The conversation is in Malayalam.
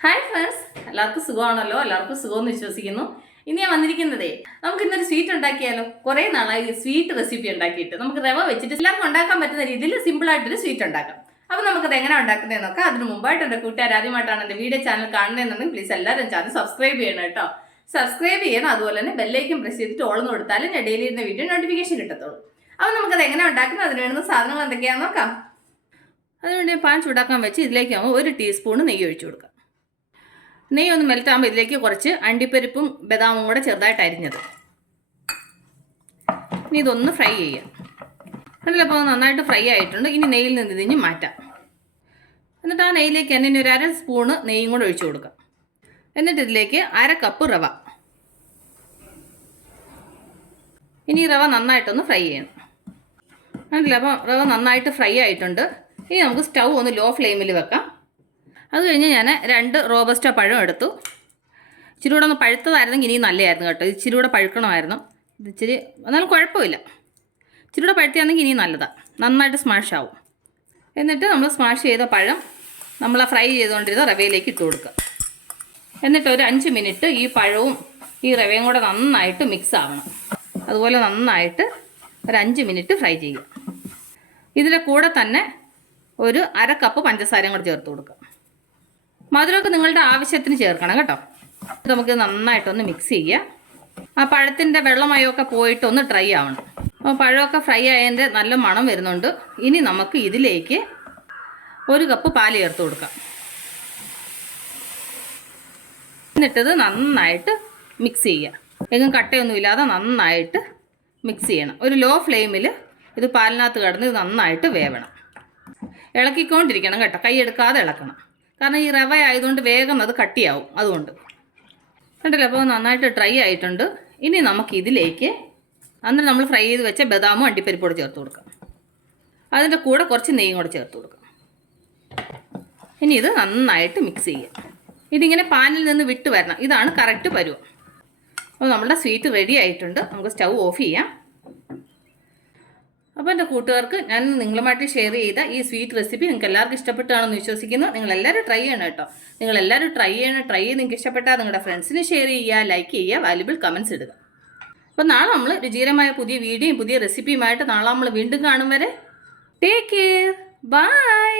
ഹായ് ഫ്രണ്ട്സ്, എല്ലാവർക്കും സുഖമാണല്ലോ? എല്ലാവർക്കും സുഖമെന്ന് വിശ്വസിക്കുന്നു. ഇനി ഞാൻ വന്നിരിക്കുന്നതേ, നമുക്ക് ഇന്നൊരു സ്വീറ്റ് ഉണ്ടാക്കിയാലോ? കുറേ നാളായി സ്വീറ്റ് റെസിപ്പി ഉണ്ടാക്കിയിട്ട് നമുക്ക് റവ വെച്ചിട്ട് എല്ലാവർക്കും ഉണ്ടാക്കാൻ പറ്റുന്ന രീതിയിൽ സിമ്പിളായിട്ടൊരു സ്വീറ്റ് ഉണ്ടാക്കാം. അപ്പോൾ നമുക്കത് എങ്ങനെ ഉണ്ടാക്കുന്നതെന്ന് നോക്കാം. അതിന് മുമ്പായിട്ട് എൻ്റെ കൂട്ടുകാർ ആദ്യമായിട്ടാണ് എൻ്റെ വീഡിയോ ചാനൽ കാണുന്നതെന്നുണ്ടെങ്കിൽ പ്ലീസ് എല്ലാവരും ചാനൽ സബ്സ്ക്രൈബ് ചെയ്യണം കേട്ടോ. സബ്സ്ക്രൈബ് ചെയ്യണം. അതുപോലെ തന്നെ ബെല്ലൈക്കൻ പ്രസ് ചെയ്തിട്ട് ഓൾന്ന് കൊടുത്താലും ഞാൻ ഡെയിലി ഇരുന്ന വീഡിയോ നോട്ടിഫിക്കേഷൻ കിട്ടത്തുള്ളൂ. അപ്പോൾ നമുക്കത് എങ്ങനെ ഉണ്ടാക്കുന്നത്, അതിന് വേണ്ടുന്ന സാധനങ്ങൾ എന്തൊക്കെയാണെന്ന് നോക്കാം. അതിനുവേണ്ടി പാൻ ചൂടാക്കാൻ വെച്ച് ഇതിലേക്ക് ആകുമ്പോൾ 1 ടീസ്പൂൺ നെയ്യ് ഒഴിച്ചു കൊടുക്കാം. നെയ്യ് ഒന്ന് മെൽറ്റാകുമ്പോൾ ഇതിലേക്ക് കുറച്ച് അണ്ടിപ്പരിപ്പും ബദാമും കൂടെ ചെറുതായിട്ട് അരിഞ്ഞത്. ഇനി ഇതൊന്ന് ഫ്രൈ ചെയ്യാം. അതിലപ്പോൾ നന്നായിട്ട് ഫ്രൈ ആയിട്ടുണ്ട്. ഇനി നെയ്യിൽ നിന്ന് ഇതിഞ്ഞ് മാറ്റാം. എന്നിട്ട് ആ നെയ്യിലേക്ക് തന്നെ ഇനി 1/2 സ്പൂണ് നെയ്യും കൂടെ ഒഴിച്ചു കൊടുക്കാം. എന്നിട്ട് ഇതിലേക്ക് 1/2 കപ്പ് റവ. ഇനി റവ നന്നായിട്ടൊന്ന് ഫ്രൈ ചെയ്യണം. കണ്ടില്ല, അപ്പോൾ റവ നന്നായിട്ട് ഫ്രൈ ആയിട്ടുണ്ട്. ഇനി നമുക്ക് സ്റ്റൗ ഒന്ന് ലോ ഫ്ലെയിമിൽ വെക്കാം. അത് കഴിഞ്ഞ് ഞാൻ 2 റോബസ്റ്റ പഴം എടുത്തു. ഇച്ചിരി കൂടെ ഒന്ന് പഴുത്തതായിരുന്നെങ്കിൽ ഇനി നല്ലതായിരുന്നു കേട്ടോ. ഇച്ചിരി കൂടെ പഴുക്കണമായിരുന്നു. ഇത് ഇച്ചിരി എന്നാലും കുഴപ്പമില്ല. ഇച്ചിരി കൂടെ പഴുത്തിയാണെങ്കിൽ ഇനി നല്ലതാണ്, നന്നായിട്ട് സ്മാഷ് ആവും. എന്നിട്ട് നമ്മൾ സ്മാഷ് ചെയ്ത പഴം നമ്മൾ ഫ്രൈ ചെയ്തുകൊണ്ടിരുന്ന റവയിലേക്ക് ഇട്ട് കൊടുക്കുക. എന്നിട്ട് ഒരു 5 മിനിറ്റ് ഈ പഴവും ഈ റവയും കൂടെ നന്നായിട്ട് മിക്സ് ആവണം. അതുപോലെ നന്നായിട്ട് ഒരു 5 മിനിറ്റ് ഫ്രൈ ചെയ്യുക. ഇതിൻ്റെ കൂടെ തന്നെ ഒരു 1/2 കപ്പ് പഞ്ചസാരയും കൂടെ ചേർത്ത് കൊടുക്കുക. മധുരമൊക്കെ നിങ്ങളുടെ ആവശ്യത്തിന് ചേർക്കണം കേട്ടോ. നമുക്ക് നന്നായിട്ടൊന്ന് മിക്സ് ചെയ്യുക. ആ പഴത്തിൻ്റെ വെള്ളമയമൊക്കെ പോയിട്ട് ഒന്ന് ഡ്രൈ ആവണം. അപ്പോൾ പഴമൊക്കെ ഫ്രൈ ആയതിൻ്റെ നല്ല മണം വരുന്നുണ്ട്. ഇനി നമുക്ക് ഇതിലേക്ക് 1 കപ്പ് പാല് ചേർത്ത് കൊടുക്കാം. എന്നിട്ടത് നന്നായിട്ട് മിക്സ് ചെയ്യുക. എങ്ങും കട്ടയൊന്നുമില്ലാതെ നന്നായിട്ട് മിക്സ് ചെയ്യണം. ഒരു ലോ ഫ്ലെയിമിൽ ഇത് പാലിനകത്ത് കിടന്ന് ഇത് നന്നായിട്ട് വേവണം. ഇളക്കിക്കൊണ്ടിരിക്കണം കേട്ടോ, കൈയെടുക്കാതെ ഇളക്കണം. കാരണം ഈ റവ ആയതുകൊണ്ട് വേഗം അത് കട്ടിയാവും. അതുകൊണ്ട് കണ്ടല്ലോ, അപ്പോൾ നന്നായിട്ട് ഡ്രൈ ആയിട്ടുണ്ട്. ഇനി നമുക്ക് ഇതിലേക്ക് അന്നേരം നമ്മൾ ഫ്രൈ ചെയ്ത് വെച്ച ബദാമും അണ്ടിപ്പരിപ്പോട് ചേർത്ത് കൊടുക്കാം. അതിൻ്റെ കൂടെ കുറച്ച് നെയ്യും കൂടെ ചേർത്ത് കൊടുക്കാം. ഇനി ഇത് നന്നായിട്ട് മിക്സ് ചെയ്യാം. ഇതിങ്ങനെ പാനിൽ നിന്ന് വിട്ട് വരണം. ഇതാണ് കറക്റ്റ് പരുവം. അപ്പോൾ നമ്മുടെ സ്വീറ്റ് റെഡി ആയിട്ടുണ്ട്. നമുക്ക് സ്റ്റൗ ഓഫ് ചെയ്യാം. അപ്പോൾ എൻ്റെ കൂട്ടുകാർക്ക് ഞാൻ നിങ്ങളുമായിട്ട് ഷെയർ ചെയ്ത ഈ സ്വീറ്റ് റെസിപ്പി നിങ്ങൾക്ക് എല്ലാവർക്കും ഇഷ്ടപ്പെട്ടാണെന്ന് വിശ്വസിക്കുന്നു. നിങ്ങളെല്ലാവരും ട്രൈ ചെയ്യണം കേട്ടോ. നിങ്ങളെല്ലാവരും ട്രൈ ചെയ്യണം. ട്രൈ ചെയ്ത് നിങ്ങൾക്ക് ഇഷ്ടപ്പെട്ടാൽ നിങ്ങളുടെ ഫ്രണ്ട്സിന് ഷെയർ ചെയ്യുക, ലൈക്ക് ചെയ്യുക, വാല്യുബിൾ കമൻറ്റ്സ് ഇടുക. അപ്പോൾ നാളെ നമ്മൾ രുചികരമായ പുതിയ വീഡിയോയും പുതിയ റെസിപ്പിയുമായിട്ട് നാളെ നമ്മൾ വീണ്ടും കാണും വരെ ടേക്ക് കെയർ. ബൈ.